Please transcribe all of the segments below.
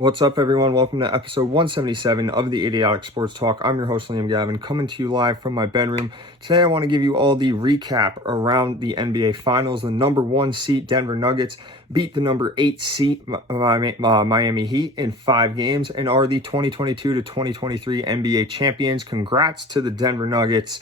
What's up, everyone? Welcome to episode 177 of the Idiotic Sports Talk. I'm your host, Liam Gavin, coming to you live from my bedroom. Today, I want to give you all the recap around the NBA Finals. The number 1 seed Denver Nuggets beat the number 8 seed Miami Heat in 5 games and are the 2022 to 2023 NBA champions. Congrats to the Denver Nuggets.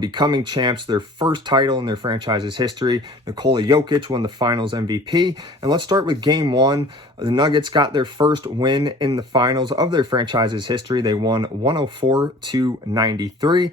Becoming champs, their first title in their franchise's history. Nikola Jokic won the finals MVP. And let's start with game 1. The Nuggets got their first win in the finals of their franchise's history. They won 104-93.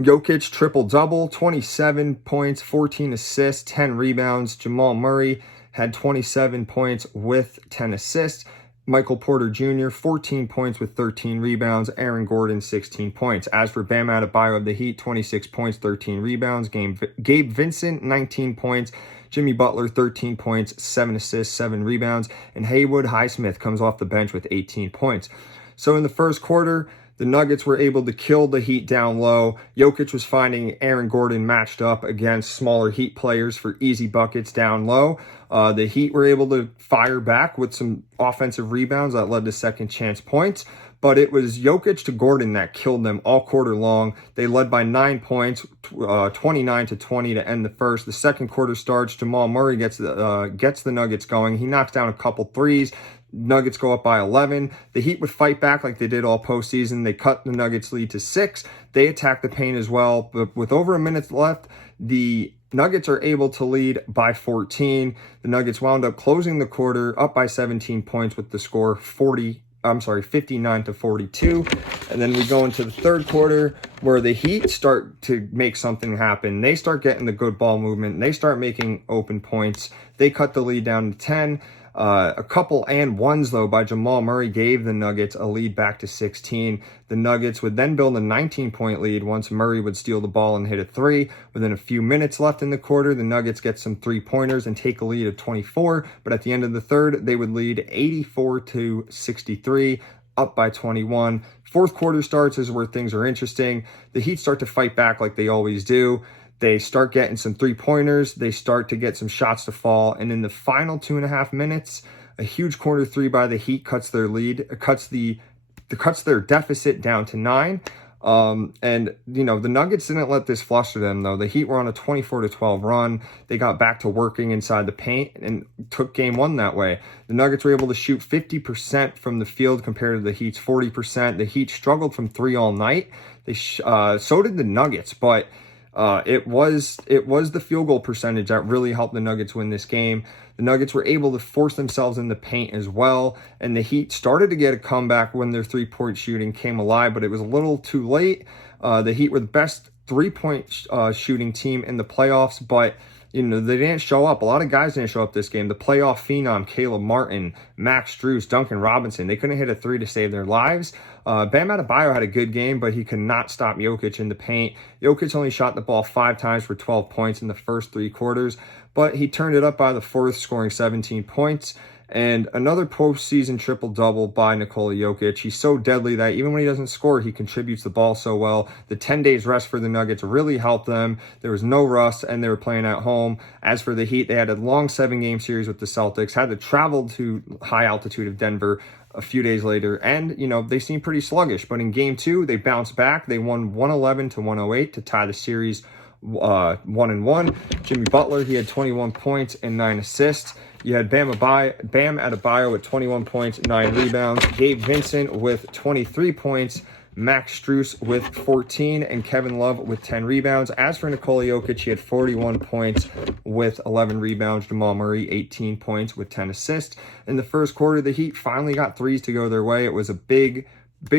Jokic triple-double, 27 points, 14 assists, 10 rebounds. Jamal Murray had 27 points with 10 assists. Michael Porter Jr., 14 points with 13 rebounds. Aaron Gordon, 16 points. As for Bam Adebayo of the Heat, 26 points, 13 rebounds. Gabe Vincent, 19 points. Jimmy Butler, 13 points, 7 assists, 7 rebounds. And Haywood Highsmith comes off the bench with 18 points. So in the first quarter, the Nuggets were able to kill the Heat down low. Jokic was finding Aaron Gordon matched up against smaller Heat players for easy buckets down low. The Heat were able to fire back with some offensive rebounds that led to second chance points. But it was Jokic to Gordon that killed them all quarter long. They led by 9 points, 29-20 to end the first. The second quarter starts. Jamal Murray gets the Nuggets going. He knocks down a couple threes. Nuggets go up by 11. The Heat would fight back like they did all postseason. They cut the Nuggets lead to 6. They attack the paint as well. But with over a minute left, the Nuggets are able to lead by 14. The Nuggets wound up closing the quarter up by 17 points with the score 59-42. And then we go into the third quarter where the Heat start to make something happen. They start getting the good ball movement. They start making open points. They cut the lead down to 10. A couple and ones, though, by Jamal Murray gave the Nuggets a lead back to 16. The Nuggets would then build a 19-point lead once Murray would steal the ball and hit a 3. Within a few minutes left in the quarter, the Nuggets get some 3-pointers and take a lead of 24. But at the end of the third, they would lead 84-63, up by 21. Fourth quarter starts is where things are interesting. The Heat start to fight back like they always do. They start getting some 3-pointers. They start to get some shots to fall. And in the final 2.5 minutes, a huge corner 3 by the Heat cuts their lead, cuts their deficit down to 9. And, the Nuggets didn't let this fluster them, though. The Heat were on a 24-12 run. They got back to working inside the paint and took game 1 that way. The Nuggets were able to shoot 50% from the field compared to the Heat's 40%. The Heat struggled from 3 all night. So did the Nuggets, but it was the field goal percentage that really helped the Nuggets win this game. The Nuggets were able to force themselves in the paint as well, and the Heat started to get a comeback when their 3-point shooting came alive, but it was a little too late. The Heat were the best 3-point shooting team in the playoffs, but they didn't show up. A lot of guys didn't show up this game. The playoff phenom, Caleb Martin, Max Strus, Duncan Robinson, they couldn't hit a 3 to save their lives. Bam Adebayo had a good game, but he could not stop Jokic in the paint. Jokic only shot the ball 5 times for 12 points in the first 3 quarters, but he turned it up by the fourth, scoring 17 points. And another postseason triple-double by Nikola Jokic. He's so deadly that even when he doesn't score, he contributes the ball so well. The 10 days rest for the Nuggets really helped them. There was no rust, and they were playing at home. As for the Heat, they had a long 7-game series with the Celtics, had to travel to high altitude of Denver a few days later, and, they seemed pretty sluggish. But in Game 2, they bounced back. They won 111-108 to tie the series 1-1. Jimmy Butler, he had 21 points and 9 assists. You had Bam Adebayo with 21 points, 9 rebounds. Gabe Vincent with 23 points. Max Strus with 14, and Kevin Love with 10 rebounds. As for Nikola Jokic, he had 41 points with 11 rebounds. Jamal Murray, 18 points with 10 assists. In the first quarter, the Heat finally got threes to go their way. It was a big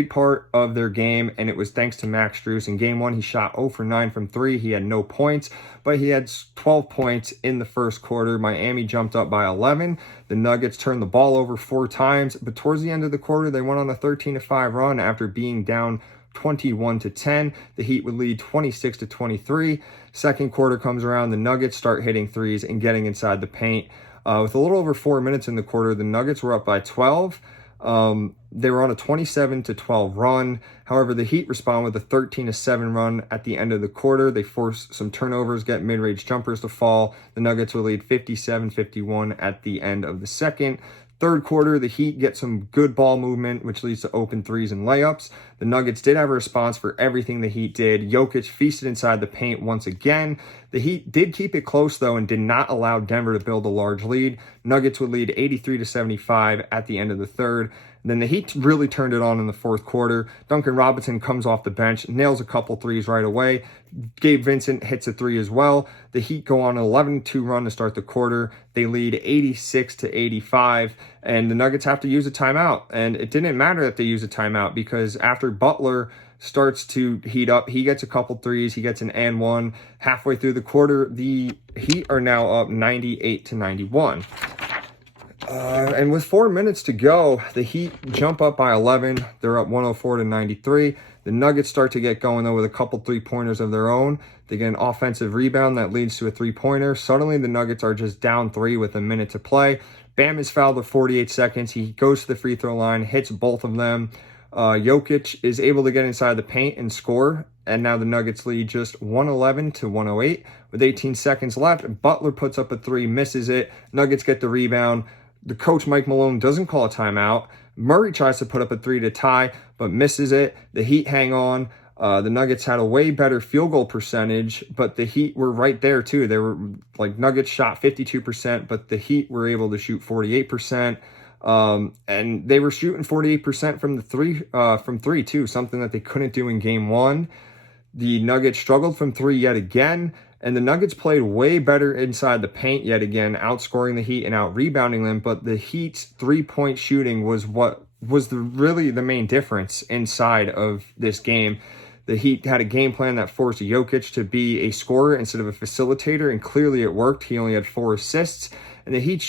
part of their game, and it was thanks to Max Strus. In Game 1, he shot 0 for 9 from 3. He had no points, but he had 12 points in the first quarter. Miami jumped up by 11. The Nuggets turned the ball over 4 times, but towards the end of the quarter, they went on a 13-5 run after being down 21-10. The Heat would lead 26-23. Second quarter comes around. The Nuggets start hitting threes and getting inside the paint. With a little over 4 minutes in the quarter, the Nuggets were up by 12. They were on a 27-12 run. However, the Heat respond with a 13-7 run at the end of the quarter. They force some turnovers, get mid-range jumpers to fall. The Nuggets will lead 57-51 at the end of the second. Third quarter, the Heat get some good ball movement, which leads to open threes and layups. The Nuggets did have a response for everything the Heat did. Jokic feasted inside the paint once again. The Heat did keep it close, though, and did not allow Denver to build a large lead. Nuggets would lead 83-75 at the end of the third. Then the Heat really turned it on in the fourth quarter. Duncan Robinson comes off the bench, nails a couple threes right away. Gabe Vincent hits a three as well. The Heat go on an 11-2 run to start the quarter. They lead 86-85, and the Nuggets have to use a timeout. And it didn't matter that they use a timeout, because after Butler starts to heat up, he gets a couple threes, he gets an and one. Halfway through the quarter, the Heat are now up 98-91. And with 4 minutes to go, the Heat jump up by 11. They're up 104-93. The Nuggets start to get going, though, with a couple three-pointers of their own. They get an offensive rebound that leads to a three-pointer. Suddenly, the Nuggets are just down 3 with a minute to play. Bam is fouled with 48 seconds. He goes to the free throw line, hits both of them. Jokic is able to get inside the paint and score. And now the Nuggets lead just 111-108. With 18 seconds left, Butler puts up a three, misses it. Nuggets get the rebound. The coach, Mike Malone, doesn't call a timeout. Murray tries to put up a three to tie, but misses it. The Heat hang on. The Nuggets had a way better field goal percentage, but the Heat were right there too. They were like, Nuggets shot 52%, but the Heat were able to shoot 48%. And they were shooting 48% from three too, something that they couldn't do in game one. The Nuggets struggled from three yet again. And the Nuggets played way better inside the paint yet again, outscoring the Heat and out-rebounding them. But the Heat's three-point shooting was what was really the main difference inside of this game. The Heat had a game plan that forced Jokic to be a scorer instead of a facilitator, and clearly it worked. He only had 4 assists. And the Heat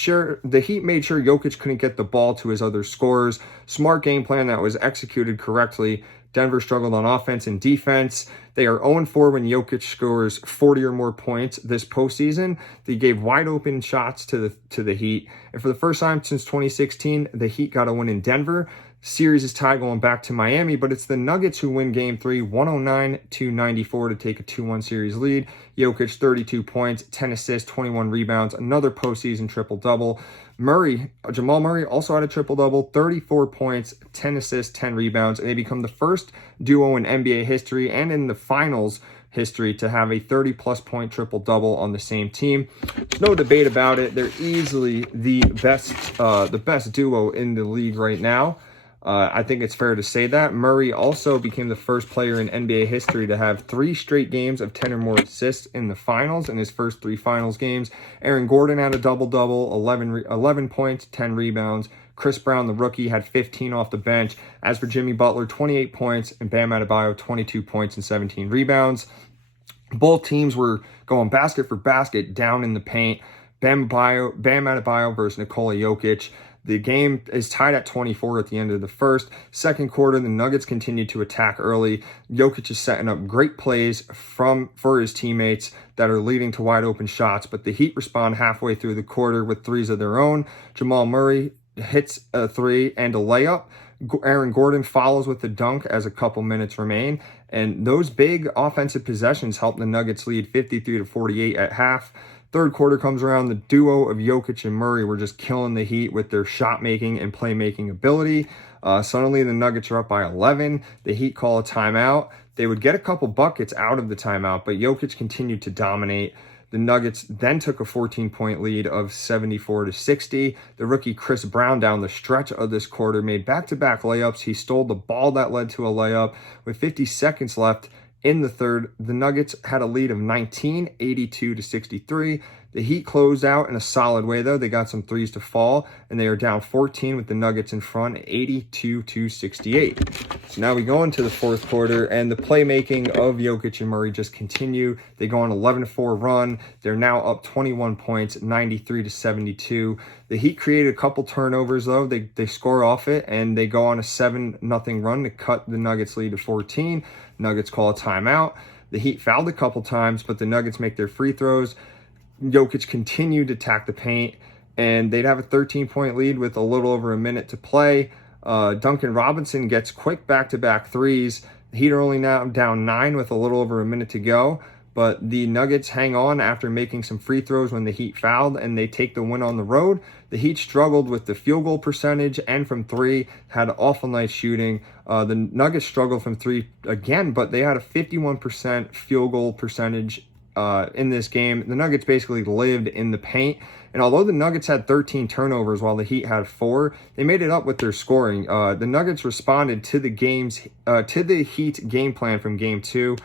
made sure Jokic couldn't get the ball to his other scorers. Smart game plan that was executed correctly. Denver struggled on offense and defense. They are 0-4 when Jokic scores 40 or more points this postseason. They gave wide open shots to the Heat. And for the first time since 2016, the Heat got a win in Denver. Series is tied going back to Miami, but it's the Nuggets who win Game 3, 109-94 to take a 2-1 series lead. Jokic, 32 points, 10 assists, 21 rebounds, another postseason triple-double. Jamal Murray also had a triple-double, 34 points, 10 assists, 10 rebounds, and they become the first duo in NBA history and in the finals history to have a 30-plus point triple-double on the same team. There's no debate about it. They're easily the best duo in the league right now. I think it's fair to say that. Murray also became the first player in NBA history to have 3 straight games of 10 or more assists in the finals in his first 3 finals games. Aaron Gordon had a double-double, 11 points, 10 rebounds. Chris Brown, the rookie, had 15 off the bench. As for Jimmy Butler, 28 points, and Bam Adebayo, 22 points and 17 rebounds. Both teams were going basket for basket down in the paint. Bam Adebayo versus Nikola Jokic. The game is tied at 24 at the end of the first. Second quarter, the Nuggets continue to attack early. Jokic is setting up great plays for his teammates that are leading to wide open shots, but the Heat respond halfway through the quarter with threes of their own. Jamal Murray hits a three and a layup. Aaron Gordon follows with the dunk as a couple minutes remain. And those big offensive possessions help the Nuggets lead 53-48 at half. Third quarter comes around, the duo of Jokic and Murray were just killing the Heat with their shot-making and playmaking ability. Suddenly, the Nuggets are up by 11. The Heat call a timeout. They would get a couple buckets out of the timeout, but Jokic continued to dominate. The Nuggets then took a 14-point lead of 74-60. The rookie Chris Brown down the stretch of this quarter made back-to-back layups. He stole the ball that led to a layup. With 50 seconds left in the third, the Nuggets had a lead of 19, 82-63. The Heat closed out in a solid way, though. They got some threes to fall, and they are down 14 with the Nuggets in front, 82-68. So now we go into the fourth quarter, and the playmaking of Jokic and Murray just continue. They go on an 11-4 run. They're now up 21 points, 93-72. The Heat created a couple turnovers, though. They score off it, and they go on a 7-0 run to cut the Nuggets lead to 14. Nuggets call a timeout. The Heat fouled a couple times, but the Nuggets make their free throws. Jokic continued to attack the paint, and they'd have a 13-point lead with a little over a minute to play. Duncan Robinson gets quick back-to-back threes. The Heat are only now down 9 with a little over a minute to go, but the Nuggets hang on after making some free throws when the Heat fouled, and they take the win on the road. The Heat struggled with the field goal percentage and from three, had awful night shooting. The Nuggets struggled from three again, but they had a 51% field goal percentage in this game. The Nuggets basically lived in the paint, and although the Nuggets had 13 turnovers while the Heat had 4, they made it up with their scoring. The Nuggets responded to the Heat game plan from Game 2.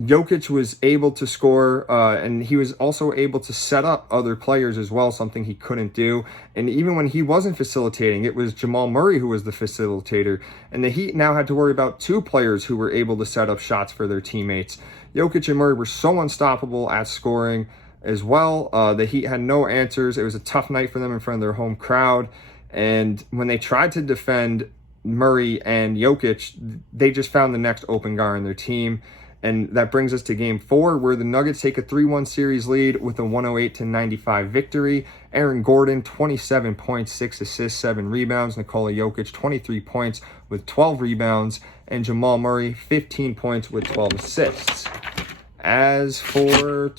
Jokic was able to score, and he was also able to set up other players as well, something he couldn't do. And even when he wasn't facilitating, it was Jamal Murray who was the facilitator. And the Heat now had to worry about 2 players who were able to set up shots for their teammates. Jokic and Murray were so unstoppable at scoring as well. The Heat had no answers. It was a tough night for them in front of their home crowd. And when they tried to defend Murray and Jokic, they just found the next open guy on their team. And that brings us to Game 4, where the Nuggets take a 3-1 series lead with a 108-95 victory. Aaron Gordon, 27 points, 6 assists, 7 rebounds. Nikola Jokic, 23 points with 12 rebounds. And Jamal Murray, 15 points with 12 assists. As for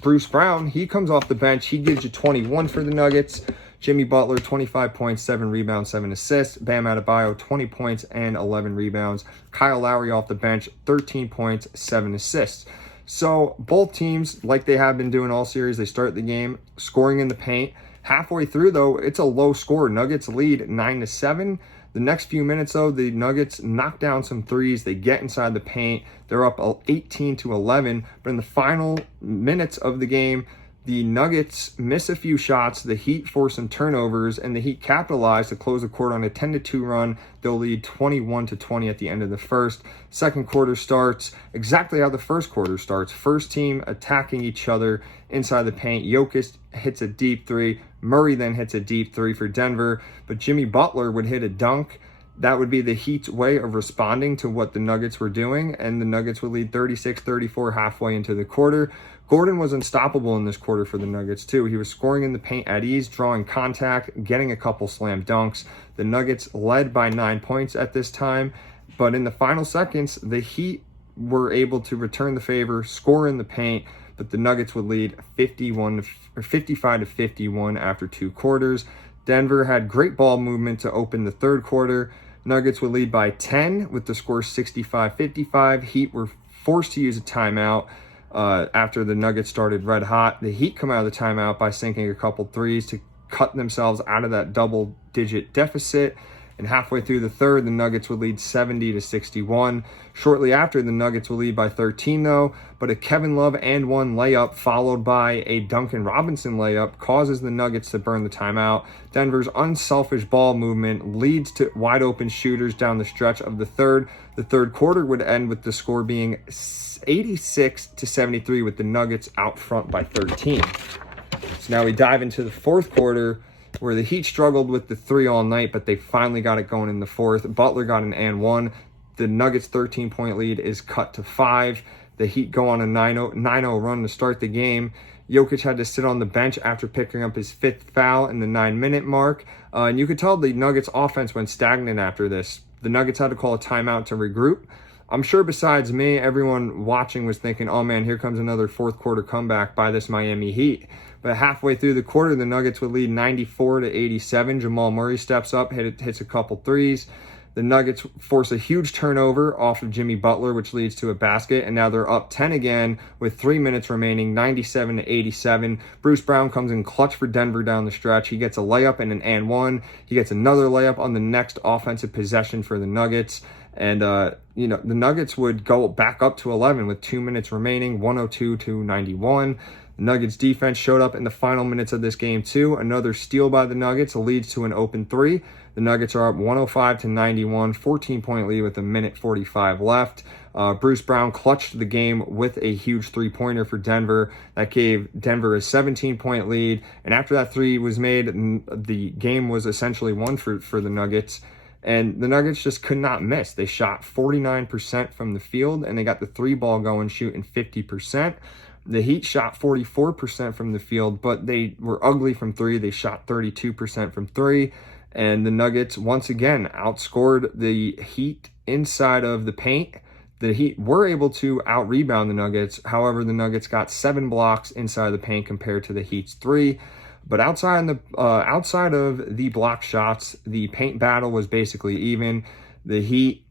Bruce Brown, he comes off the bench. He gives you 21 for the Nuggets. Jimmy Butler, 25 points, 7 rebounds, 7 assists. Bam Adebayo, 20 points and 11 rebounds. Kyle Lowry off the bench, 13 points, 7 assists. So both teams, like they have been doing all series, they start the game scoring in the paint. Halfway through, though, it's a low score. Nuggets lead 9-7. The next few minutes, though, the Nuggets knock down some threes. They get inside the paint. They're up 18-11. But in the final minutes of the game, the Nuggets miss a few shots, the Heat force some turnovers, and the Heat capitalize to close the quarter on a 10-2 run. They'll lead 21-20 at the end of the first. Second quarter starts exactly how the first quarter starts. First team attacking each other inside the paint. Jokic hits a deep 3. Murray then hits a deep 3 for Denver, but Jimmy Butler would hit a dunk. That would be the Heat's way of responding to what the Nuggets were doing, and the Nuggets would lead 36-34 halfway into the quarter. Gordon was unstoppable in this quarter for the Nuggets, too. He was scoring in the paint at ease, drawing contact, getting a couple slam dunks. The Nuggets led by 9 points at this time, but in the final seconds, the Heat were able to return the favor, score in the paint, but the Nuggets would lead 55-51 after 2 quarters. Denver had great ball movement to open the third quarter. Nuggets would lead by 10 with the score 65-55. Heat were forced to use a timeout after the Nuggets started red hot. The Heat come out of the timeout by sinking a couple threes to cut themselves out of that double-digit deficit. And halfway through the third, the Nuggets would lead 70-61. Shortly after, the Nuggets would lead by 13, though. But a Kevin Love and one layup, followed by a Duncan Robinson layup, causes the Nuggets to burn the timeout. Denver's unselfish ball movement leads to wide open shooters down the stretch of the third. The third quarter would end with the score being 86-73, with the Nuggets out front by 13. So now we dive into the fourth quarter, where the Heat struggled with the 3 all night, but they finally got it going in the fourth. Butler got an and 1. The Nuggets' 13-point lead is cut to 5. The Heat go on a 9-0 run to start the game. Jokic had to sit on the bench after picking up his 5th foul in the 9-minute mark. And you could tell the Nuggets' offense went stagnant after this. The Nuggets had to call a timeout to regroup. I'm sure besides me, everyone watching was thinking, oh man, here comes another fourth quarter comeback by this Miami Heat. But halfway through the quarter, the Nuggets would lead 94-87. Jamal Murray steps up, hits a couple threes. The Nuggets force a huge turnover off of Jimmy Butler, which leads to a basket, and now they're up 10 again with 3 minutes remaining, 97-87. Bruce Brown comes in clutch for Denver down the stretch. He gets a layup and an and 1. He gets another layup on the next offensive possession for the Nuggets. And, the Nuggets would go back up to 11 with 2 minutes remaining, 102-91. The Nuggets defense showed up in the final minutes of this game too. Another steal by the Nuggets leads to an open 3. The Nuggets are up 105-91, 14-point lead with 1:45 left. Bruce Brown clutched the game with a huge three-pointer for Denver. That gave Denver a 17-point lead. And after that 3 was made, the game was essentially won for the Nuggets. And the Nuggets just could not miss. They shot 49% from the field, and they got the 3 ball going, shooting 50%. The Heat shot 44% from the field, but they were ugly from 3. They shot 32% from 3. And the Nuggets, once again, outscored the Heat inside of the paint. The Heat were able to out-rebound the Nuggets. However, the Nuggets got 7 blocks inside the paint compared to the Heat's 3. But outside of the block shots, the paint battle was basically even. The Heat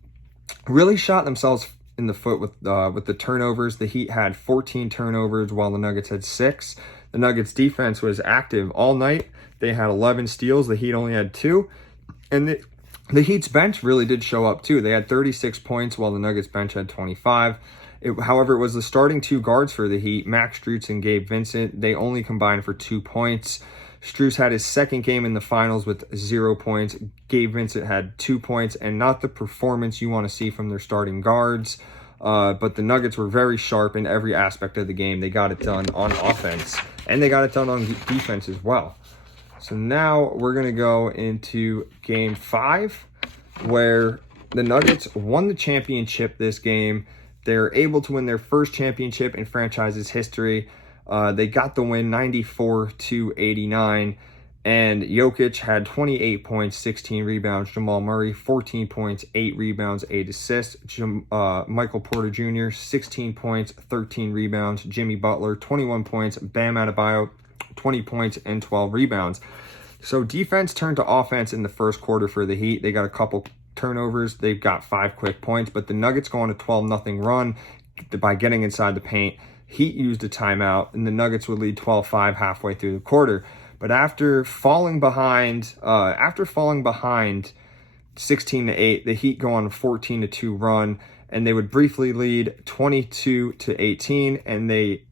really shot themselves in the foot with the turnovers. The Heat had 14 turnovers while the Nuggets had 6. The Nuggets defense was active all night. They had 11 steals. The Heat only had 2. And the Heat's bench really did show up too. They had 36 points while the Nuggets bench had 25. However, it was the starting 2 guards for the Heat, Max Strus and Gabe Vincent. They only combined for 2 points. Strus had his second game in the finals with 0 points. Gabe Vincent had 2 points, and not the performance you want to see from their starting guards. But the Nuggets were very sharp in every aspect of the game. They got it done on offense, and they got it done on defense as well. So now we're going to go into Game 5, where the Nuggets won the championship this game. They're able to win their first championship in franchise's history. They got the win 94-89, and Jokic had 28 points, 16 rebounds. Jamal Murray, 14 points, 8 rebounds, 8 assists. Michael Porter Jr., 16 points, 13 rebounds. Jimmy Butler, 21 points. Bam Adebayo, 20 points and 12 rebounds. So defense turned to offense in the first quarter for the Heat. They got a couple turnovers. They've got 5 quick points, but the Nuggets go on a 12-0 run by getting inside the paint. Heat used a timeout, and the Nuggets would lead 12-5 halfway through the quarter. But after falling behind 16-8, the Heat go on a 14-2 run, and they would briefly lead 22-18, and they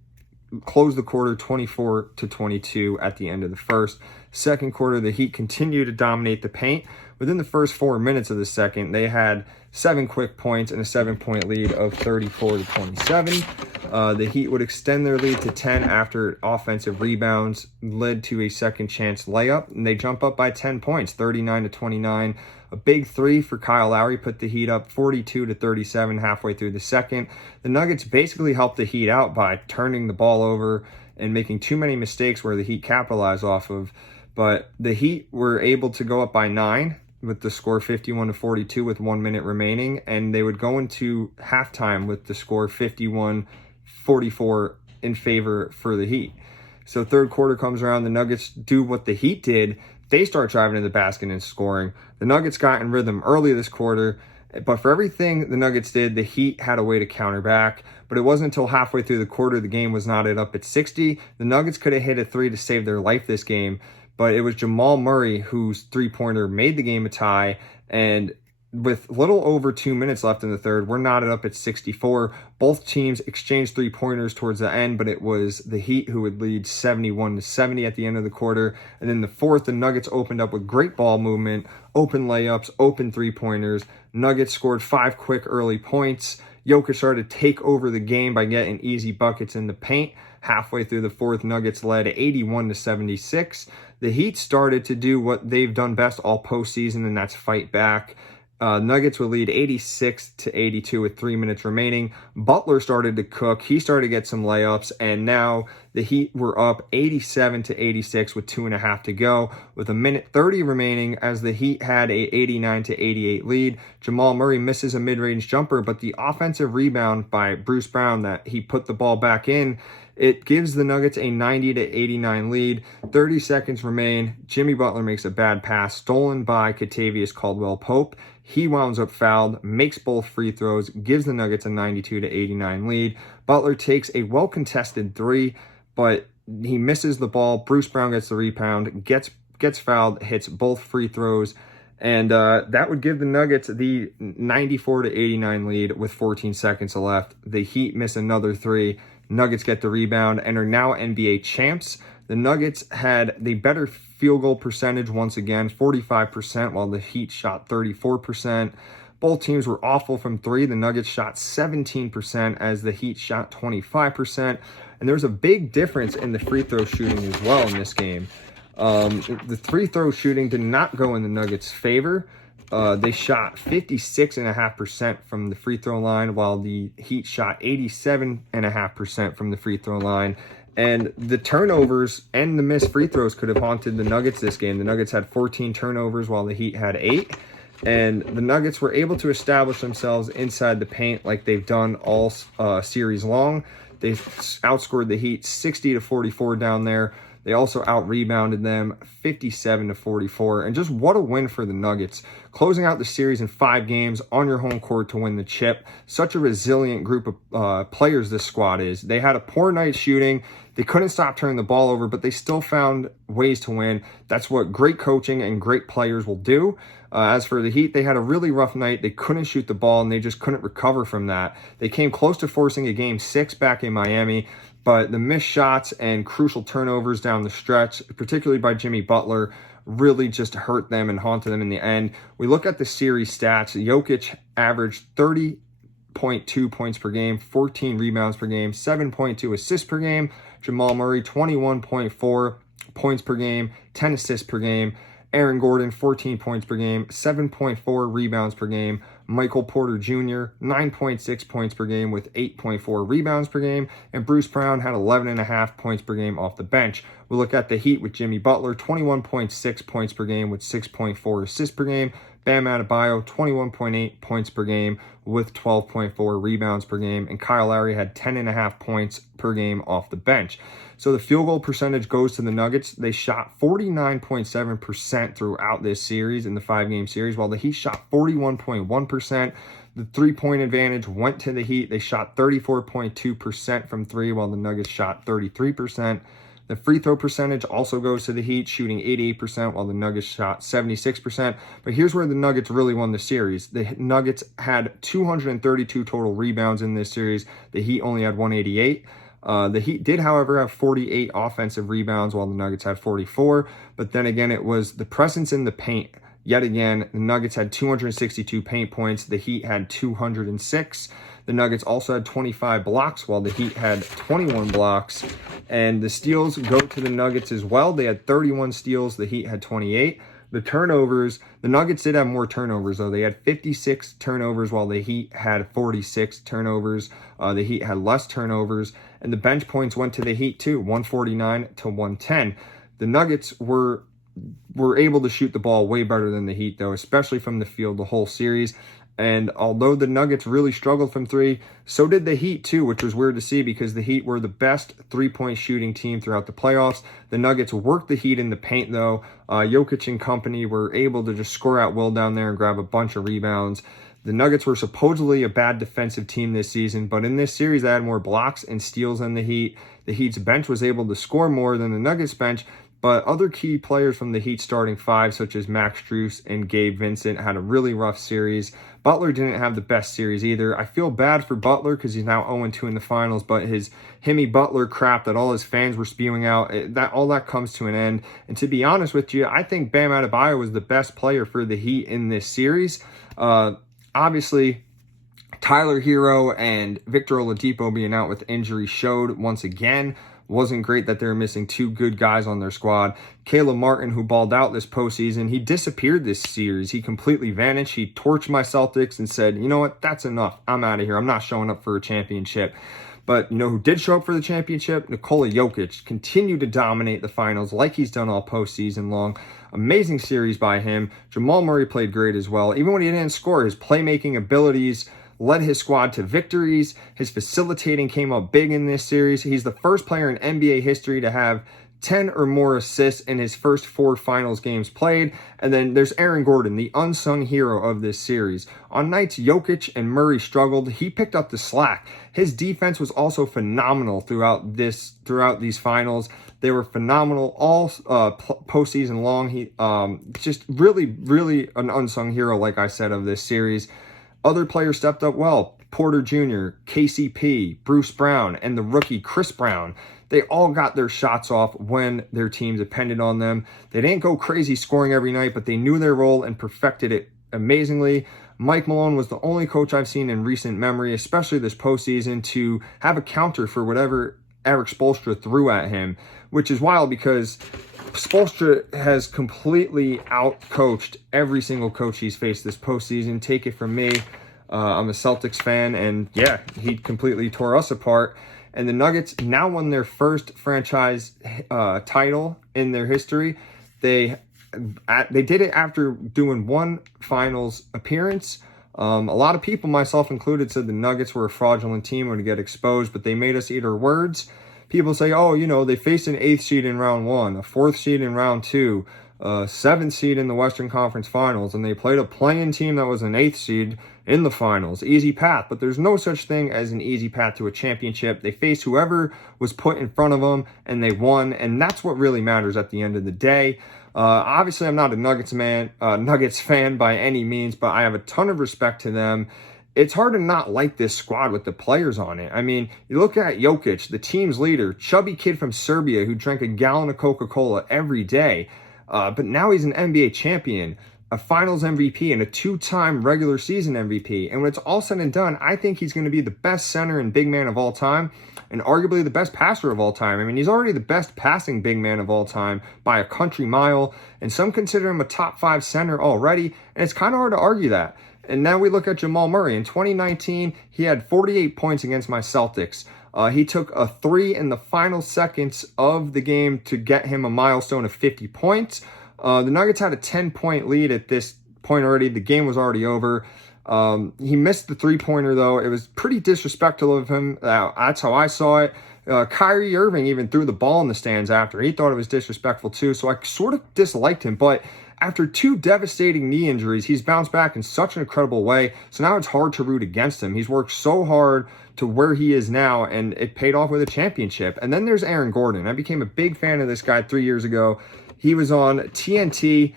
closed the quarter 24-22 at the end of the first. Second quarter, the Heat continued to dominate the paint. Within the first 4 minutes of the second, they had 7 quick points and a 7-point lead of 34-27. The Heat would extend their lead to 10 after offensive rebounds led to a second chance layup, and they jump up by 10 points, 39-29. A big 3 for Kyle Lowry put the Heat up 42-37 halfway through the second. The Nuggets basically helped the Heat out by turning the ball over and making too many mistakes where the Heat capitalized off of. But the Heat were able to go up by 9 with the score 51-42 with 1 minute remaining, and they would go into halftime with the score 51-44 in favor for the Heat. So third quarter comes around, the Nuggets do what the Heat did. They start driving to the basket and scoring. The Nuggets got in rhythm early this quarter, but for everything the Nuggets did, the Heat had a way to counter back. But it wasn't until halfway through the quarter the game was knotted up at 60. The Nuggets could have hit a 3 to save their life this game, but it was Jamal Murray whose three-pointer made the game a tie, and with little over 2 minutes left in the third, we're knotted up at 64. Both teams exchanged three-pointers towards the end, but it was the Heat who would lead 71-70 at the end of the quarter. And then the fourth, the Nuggets opened up with great ball movement, open layups, open three-pointers. Nuggets scored 5 quick early points. Jokic started to take over the game by getting easy buckets in the paint. Halfway through the fourth, Nuggets led 81-76. The Heat started to do what they've done best all postseason, and that's fight back. Nuggets would lead 86-82 with 3 minutes remaining. Butler started to cook. He started to get some layups, and now the Heat were up 87-86 with 2.5 to go, with 1:30 remaining as the Heat had a 89-88 lead. Jamal Murray misses a mid-range jumper, but the offensive rebound by Bruce Brown that he put the ball back in, it gives the Nuggets a 90-89 lead. 30 seconds remain. Jimmy Butler makes a bad pass, stolen by Kentavious Caldwell-Pope. He wounds up fouled, makes both free throws, gives the Nuggets a 92-89 lead. Butler takes a well-contested 3, but he misses the ball. Bruce Brown gets the rebound, gets fouled, hits both free throws, and that would give the Nuggets the 94-89 lead with 14 seconds left. The Heat miss another 3. Nuggets get the rebound and are now NBA champs. The Nuggets had the better field goal percentage once again, 45%, while the Heat shot 34%. Both teams were awful from 3. The Nuggets shot 17% as the Heat shot 25%. And there was a big difference in the free throw shooting as well in this game. The free throw shooting did not go in the Nuggets' favor. They shot 56.5% from the free throw line, while the Heat shot 87.5% from the free throw line. And the turnovers and the missed free throws could have haunted the Nuggets this game. The Nuggets had 14 turnovers while the Heat had 8. And the Nuggets were able to establish themselves inside the paint like they've done all series long. They outscored the Heat 60-44 down there. They also out-rebounded them 57-44. And just what a win for the Nuggets. Closing out the series in 5 games on your home court to win the chip. Such a resilient group of players this squad is. They had a poor night shooting. They couldn't stop turning the ball over, but they still found ways to win. That's what great coaching and great players will do. As for the Heat, they had a really rough night. They couldn't shoot the ball, and they just couldn't recover from that. They came close to forcing a Game 6 back in Miami, but the missed shots and crucial turnovers down the stretch, particularly by Jimmy Butler, really just hurt them and haunted them in the end. We look at the series stats. Jokic averaged 30.2 points per game, 14 rebounds per game, 7.2 assists per game. Jamal Murray, 21.4 points per game, 10 assists per game. Aaron Gordon, 14 points per game, 7.4 rebounds per game. Michael Porter Jr., 9.6 points per game with 8.4 rebounds per game. And Bruce Brown had 11.5 points per game off the bench. We look at the Heat with Jimmy Butler, 21.6 points per game with 6.4 assists per game. Bam Adebayo, 21.8 points per game with 12.4 rebounds per game. And Kyle Lowry had 10.5 points per game off the bench. So the field goal percentage goes to the Nuggets. They shot 49.7% throughout this series in the 5-game series, while the Heat shot 41.1%. The three-point advantage went to the Heat. They shot 34.2% from three, while the Nuggets shot 33%. The free throw percentage also goes to the Heat, shooting 88%, while the Nuggets shot 76%. But here's where the Nuggets really won the series. The Nuggets had 232 total rebounds in this series. The Heat only had 188. The Heat did, however, have 48 offensive rebounds, while the Nuggets had 44. But then again, it was the presence in the paint. Yet again, the Nuggets had 262 paint points. The Heat had 206. The Nuggets also had 25 blocks, while the Heat had 21 blocks. And the steals go to the Nuggets as well. They had 31 steals. The Heat had 28. The turnovers, the Nuggets did have more turnovers, though. They had 56 turnovers, while the Heat had 46 turnovers. The Heat had less turnovers. And the bench points went to the Heat, too, 149 to 110. The Nuggets were able to shoot the ball way better than the Heat, though, especially from the field the whole series. And although the Nuggets really struggled from three, so did the Heat too, which was weird to see because the Heat were the best three-point shooting team throughout the playoffs. The Nuggets worked the Heat in the paint, though. Jokic and company were able to just score at will down there and grab a bunch of rebounds. The Nuggets were supposedly a bad defensive team this season, but in this series, they had more blocks and steals than the Heat. The Heat's bench was able to score more than the Nuggets bench, but other key players from the Heat starting five, such as Max Strus and Gabe Vincent, had a really rough series. Butler didn't have the best series either. I feel bad for Butler because he's now 0-2 in the finals, but his Himmy Butler crap that all his fans were spewing out, all that comes to an end. And to be honest with you, I think Bam Adebayo was the best player for the Heat in this series. Obviously, Tyler Hero and Victor Oladipo being out with injury showed once again. Wasn't great that they were missing two good guys on their squad. Caleb Martin, who balled out this postseason, he disappeared this series. He completely vanished. He torched my Celtics and said, you know what, that's enough. I'm out of here. I'm not showing up for a championship. But you know who did show up for the championship? Nikola Jokic continued to dominate the finals like he's done all postseason long. Amazing series by him. Jamal Murray played great as well. Even when he didn't score, his playmaking abilities led his squad to victories. His facilitating came up big in this series. He's the first player in NBA history to have 10 or more assists in his first 4 finals games played. And then there's Aaron Gordon, the unsung hero of this series. On nights Jokic and Murray struggled, he picked up the slack. His defense was also phenomenal throughout these finals. They were phenomenal all postseason long. He just really an unsung hero, like I said, of this series. Other players stepped up well. Porter Jr., KCP, Bruce Brown, and the rookie Chris Brown. They all got their shots off when their team depended on them. They didn't go crazy scoring every night, but they knew their role and perfected it amazingly. Mike Malone was the only coach I've seen in recent memory, especially this postseason, to have a counter for whatever Eric Spoelstra threw at him, which is wild because Spoelstra has completely out-coached every single coach he's faced this postseason. Take it from me. I'm a Celtics fan, and yeah, he completely tore us apart. And the Nuggets now won their first franchise title in their history. They they did it after doing one finals appearance. A lot of people, myself included, said the Nuggets were a fraudulent team or to get exposed, but they made us eat our words. People say, oh, they faced an 8th seed in round 1, a 4th seed in round 2, a 7th seed in the Western Conference Finals, and they played a play-in team that was an 8th seed in the finals. Easy path, but there's no such thing as an easy path to a championship. They faced whoever was put in front of them, and they won, and that's what really matters at the end of the day. Obviously, I'm not a Nuggets fan by any means, but I have a ton of respect to them. It's hard to not like this squad with the players on it. I mean, you look at Jokic, the team's leader, chubby kid from Serbia who drank a gallon of Coca-Cola every day, but now he's an NBA champion, a finals MVP, and a 2-time regular season MVP. And when it's all said and done, I think he's going to be the best center and big man of all time, and arguably the best passer of all time. I mean, he's already the best passing big man of all time by a country mile, and some consider him a top 5 center already, and it's kind of hard to argue that. And now we look at Jamal Murray. In 2019, he had 48 points against my Celtics. He took a 3 in the final seconds of the game to get him a milestone of 50 points. The Nuggets had a 10-point lead at this point already. The game was already over. He missed the 3-pointer, though. It was pretty disrespectful of him. That's how I saw it. Kyrie Irving even threw the ball in the stands after. He thought it was disrespectful, too. So I sort of disliked him. But after 2 devastating knee injuries, he's bounced back in such an incredible way. So now it's hard to root against him. He's worked so hard to where he is now, and it paid off with a championship. And then there's Aaron Gordon. I became a big fan of this guy 3 years ago. He was on TNT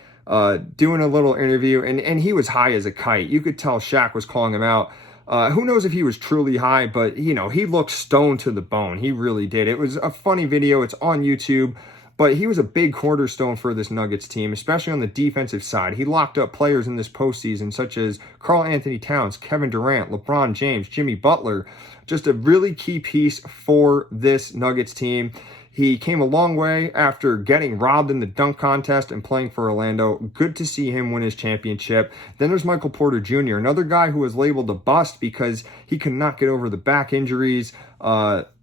doing a little interview, and he was high as a kite. You could tell Shaq was calling him out. Who knows if he was truly high, but, he looked stoned to the bone. He really did. It was a funny video. It's on YouTube. But he was a big cornerstone for this Nuggets team, especially on the defensive side. He locked up players in this postseason, such as Karl Anthony Towns, Kevin Durant, LeBron James, Jimmy Butler. Just a really key piece for this Nuggets team. He came a long way after getting robbed in the dunk contest and playing for Orlando. Good to see him win his championship. Then there's Michael Porter Jr., another guy who was labeled a bust because he could not get over the back injuries.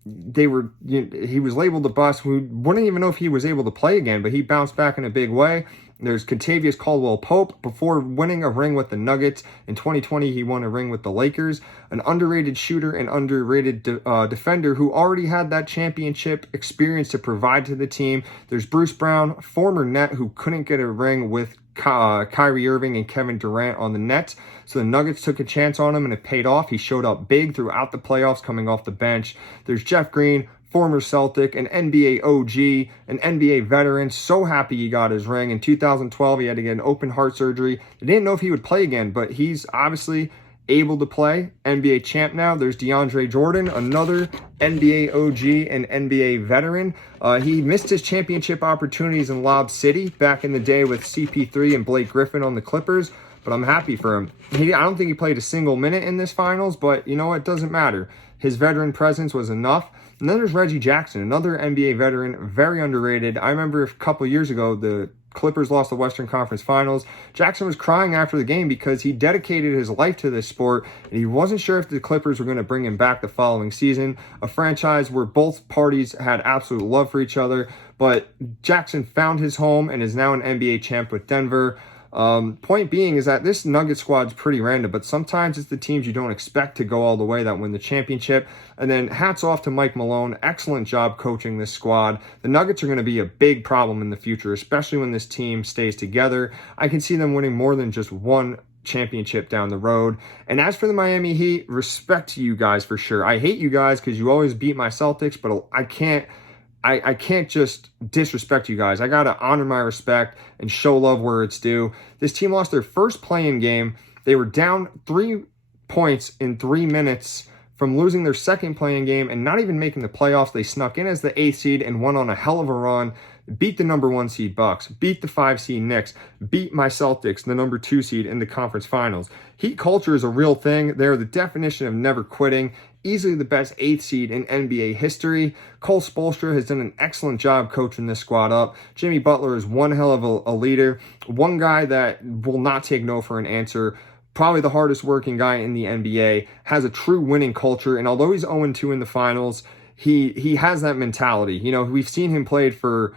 He was labeled a bust. We wouldn't even know if he was able to play again, but he bounced back in a big way. There's Kentavious Caldwell-Pope. Before winning a ring with the Nuggets in 2020, he won a ring with the Lakers. An underrated shooter and underrated defender who already had that championship experience to provide to the team. There's Bruce Brown, former Net, who couldn't get a ring with Kyrie Irving and Kevin Durant on the Nets. So the Nuggets took a chance on him, and it paid off. He showed up big throughout the playoffs coming off the bench. There's Jeff Green, former Celtic, an NBA OG, an NBA veteran. So happy he got his ring. In 2012, he had to get an open heart surgery. They didn't know if he would play again, but he's obviously able to play. NBA champ now. There's DeAndre Jordan, another NBA OG and NBA veteran. He missed his championship opportunities in Lob City back in the day with CP3 and Blake Griffin on the Clippers, but I'm happy for him. I don't think he played a single minute in this finals, but you know what? It doesn't matter. His veteran presence was enough. And then there's Reggie Jackson, another NBA veteran, very underrated. I remember a couple years ago, the Clippers lost the Western Conference Finals. Jackson was crying after the game because he dedicated his life to this sport, and he wasn't sure if the Clippers were going to bring him back the following season. A franchise where both parties had absolute love for each other, but Jackson found his home and is now an NBA champ with Denver. Point being is that this Nugget squad's pretty random, but sometimes it's the teams you don't expect to go all the way that win the championship. And then hats off to Mike Malone. Excellent job coaching this squad. The Nuggets are going to be a big problem in the future, especially when this team stays together. I can see them winning more than just one championship down the road. And as for the Miami Heat, respect to you guys for sure. I hate you guys because you always beat my Celtics, but I can't just disrespect you guys. I got to honor my respect and show love where it's due. This team lost their first play-in game. They were down 3 points in 3 minutes from losing their second play-in game and not even making the playoffs. They snuck in as the 8th seed and went on a hell of a run. Beat the number 1 seed Bucks, beat the 5 seed Knicks, beat my Celtics, the number 2 seed in the conference finals. Heat culture is a real thing. They're the definition of never quitting. Easily the best 8th seed in NBA history. Cole Spoelstra has done an excellent job coaching this squad up. Jimmy Butler is one hell of a leader. One guy that will not take no for an answer. Probably the hardest working guy in the NBA. Has a true winning culture. And although he's 0-2 in the finals, he has that mentality. You know, we've seen him played for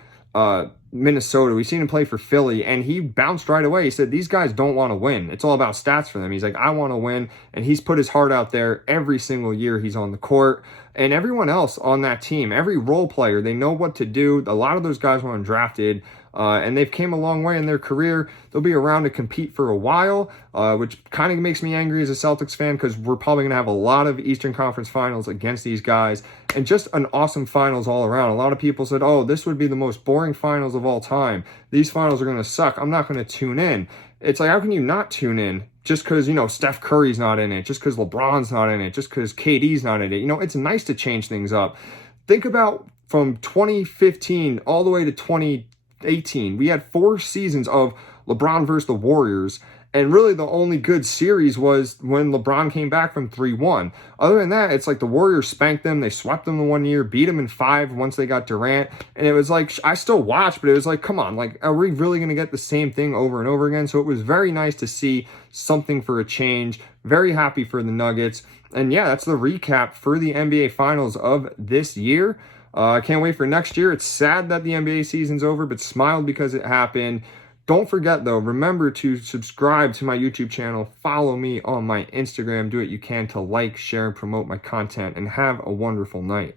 Minnesota. We've seen him play for Philly, and he bounced right away. He said, these guys don't want to win. It's all about stats for them. He's like, I want to win. And he's put his heart out there every single year he's on the court. And everyone else on that team, every role player, they know what to do. A lot of those guys were undrafted, and they've came a long way in their career. They'll be around to compete for a while, which kind of makes me angry as a Celtics fan, because we're probably going to have a lot of Eastern Conference finals against these guys, and just an awesome finals all around. A lot of people said, oh, this would be the most boring finals of all time. These finals are going to suck. I'm not going to tune in. It's like, how can you not tune in just because, Steph Curry's not in it, just because LeBron's not in it, just because KD's not in it? It's nice to change things up. Think about from 2015 all the way to 2018. We had 4 seasons of LeBron versus the Warriors, and really the only good series was when LeBron came back from 3-1. Other than that, it's like the Warriors spanked them. They swept them the one year, beat them in 5 once they got Durant. And it was like, I still watched, but it was like, come on, like, are we really going to get the same thing over and over again? So it was very nice to see something for a change. Very happy for the Nuggets. And yeah, that's the recap for the NBA Finals of this year. I can't wait for next year. It's sad that the NBA season's over, but smile because it happened. Don't forget, though, remember to subscribe to my YouTube channel. Follow me on my Instagram. Do what you can to like, share, and promote my content. And have a wonderful night.